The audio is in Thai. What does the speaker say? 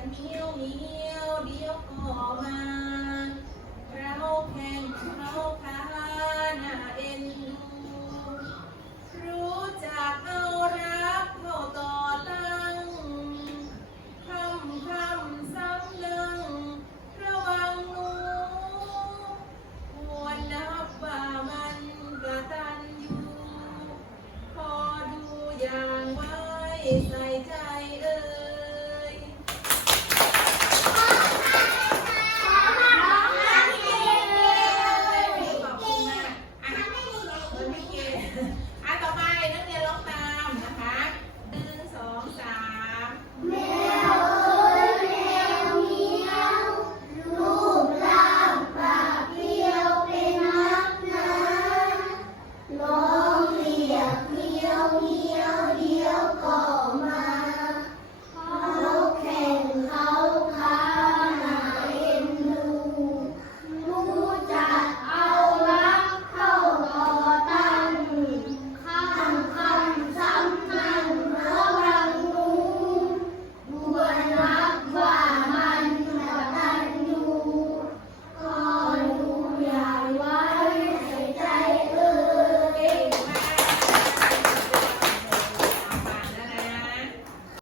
ันเดียวเดียวเดียวก็มาเราแข่งเราพาน้าเอ็นดูรู้จักเอารักเข้าต่อตั้งคำคำซ้ำนึงระวังหนูควรนับว่ามันกระตันอยู่พอดูอย่างไว้ใส่ใจเออ